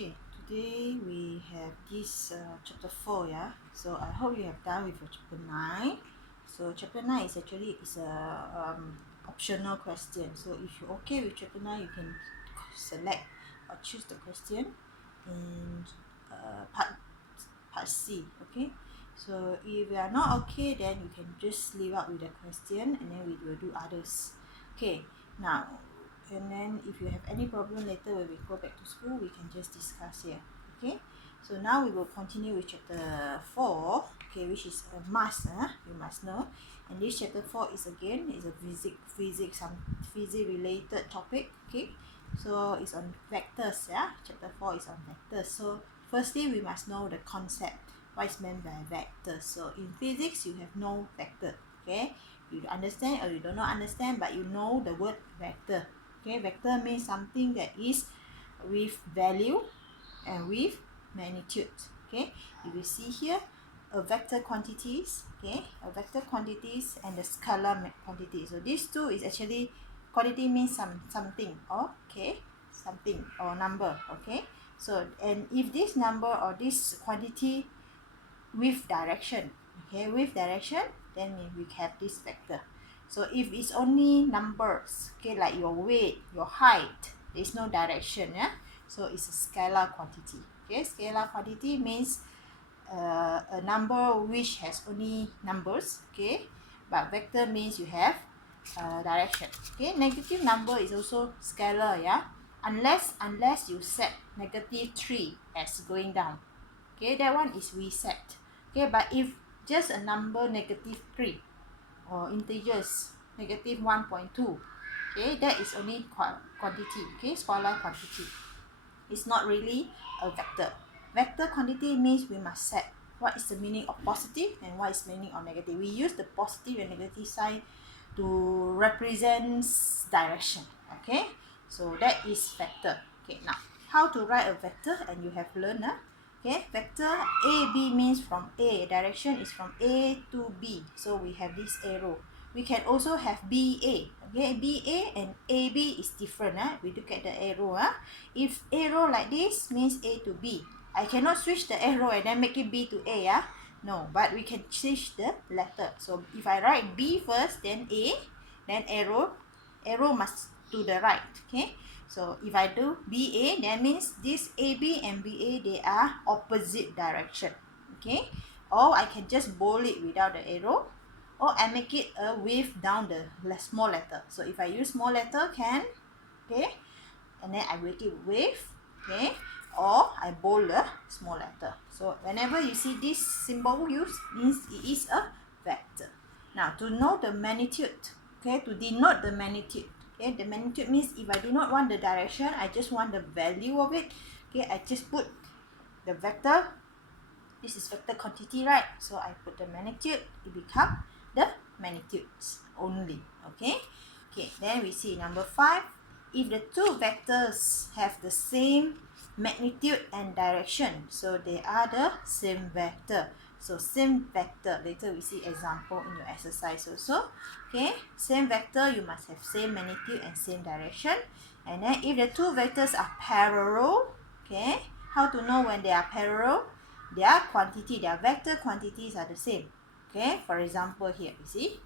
Okay, today we have this chapter 4, yeah. So I hope you have done with your chapter 9. So chapter 9 is actually a optional question. So if you're okay with chapter 9, you can select or choose the question in part C. Okay. So if you are not okay, then you can just leave out with the question and then we will do others. Okay. Now, and then if you have any problem later when we go back to school, we can just discuss here. Okay. So now we will continue with chapter 4. Okay, which is a must. You must know. And this chapter 4 is a physics related topic. Okay. So it's on vectors. Yeah. Chapter 4 is on vectors. So firstly, we must know the concept. What is meant by vector? So in physics, you have no vector. Okay, you understand or you do not understand, but you know the word vector. Okay, vector means something that is with value and with magnitude. Okay, if you see here, a vector quantities. Okay, a vector quantities and the scalar quantity. So these two is actually quantity means something or okay something or number. Okay, so and if this number or this quantity with direction, okay, with direction, then we have this vector. So if it's only numbers, okay, like your weight, your height, there's no direction, yeah, so it's a scalar quantity. Okay, scalar quantity means a number which has only numbers. Okay, but vector means you have direction. Okay, negative number is also scalar, yeah, unless you set -3 as going down. Okay, that one is reset. Okay, but if just a number -3 or integers -1.2, okay, that is only quantity. Okay, scalar quantity. It's not really a vector. Vector quantity means we must set what is the meaning of positive and what is meaning of negative. We use the positive and negative sign to represent direction. Okay, so that is vector. Okay, now how to write a vector, and you have learned. Okay, vector AB means from A, direction is from A to B, so we have this arrow. We can also have BA. Okay, BA and AB is different. We look at the arrow. If arrow like this means A to B, I cannot switch the arrow and then make it B to A. No, but we can change the letter. So if I write B first, then A, then arrow must to the right. Okay, so if I do BA, that means this AB and BA, they are opposite direction. Okay, or I can just bold it without the arrow, or I make it a wave down the small letter. So if I use small letter, can, okay, and then I make it wave, okay, or I bold a small letter. So whenever you see this symbol used, means it is a vector. Now to know the magnitude, okay, to denote the magnitude, okay, the magnitude means if I do not want the direction, I just want the value of it, okay, I just put the vector. This is vector quantity, right? So I put the magnitude, it become the magnitudes only. Okay, then we see number 5. If the two vectors have the same magnitude and direction, so they are the same vector. So same vector, later we see example in your exercise also. Okay, same vector, you must have same magnitude and same direction. And then if the two vectors are parallel, okay, how to know when they are parallel? Their quantity, their vector quantities are the same. Okay, for example here, you see.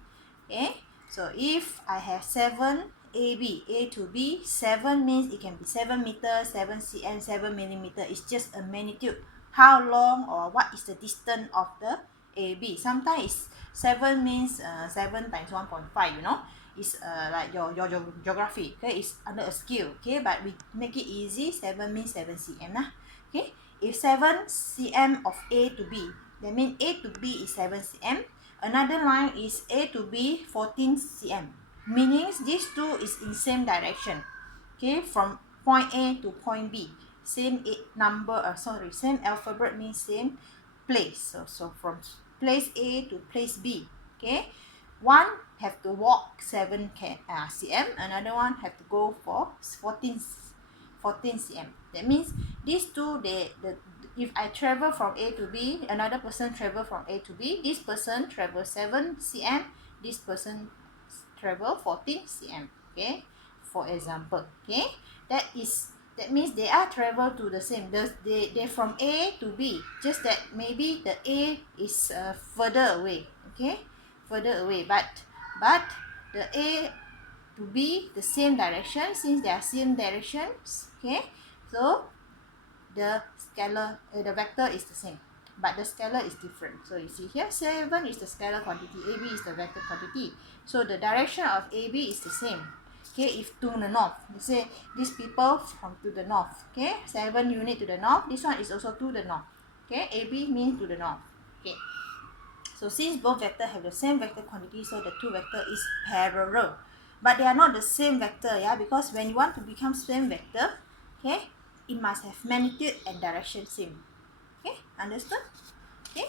Okay, so if I have 7 AB, A to B, 7 means it can be 7 meters, 7 cm, 7 millimeter. It's just a magnitude. How long or what is the distance of the AB? Sometimes it's 7 means 7 times 1.5, you know. It's like your geography. Okay, it's under a scale. Okay, but we make it easy. 7 means 7 cm. Okay, if 7 cm of A to B, that means A to B is 7 cm. Another line is A to B 14 cm. Meaning these two is in same direction. Okay, from point A to point B. Same same alphabet means same place. So from place A to place B. Okay, one have to walk 7 cm, another one have to go for 14 cm. That means these two, if I travel from A to B, another person travel from A to B, this person travel 7 cm, this person travel 14 cm. Okay, for example. Okay, that is that means they are travel to the same. They from A to B. Just that maybe the A is further away. Okay, further away. But the A to B the same direction, since they are same directions. Okay, so the scalar the vector is the same, but the scalar is different. So you see here, 7 is the scalar quantity, AB is the vector quantity. So the direction of AB is the same. Okay, if to the north, you say these people from to the north. Okay, 7 unit to the north, this one is also to the north. Okay, AB means to the north. Okay, so since both vector have the same vector quantity, so the two vector is parallel, but they are not the same vector. Yeah, because when you want to become same vector, okay, it must have magnitude and direction same. Okay, understood? Okay,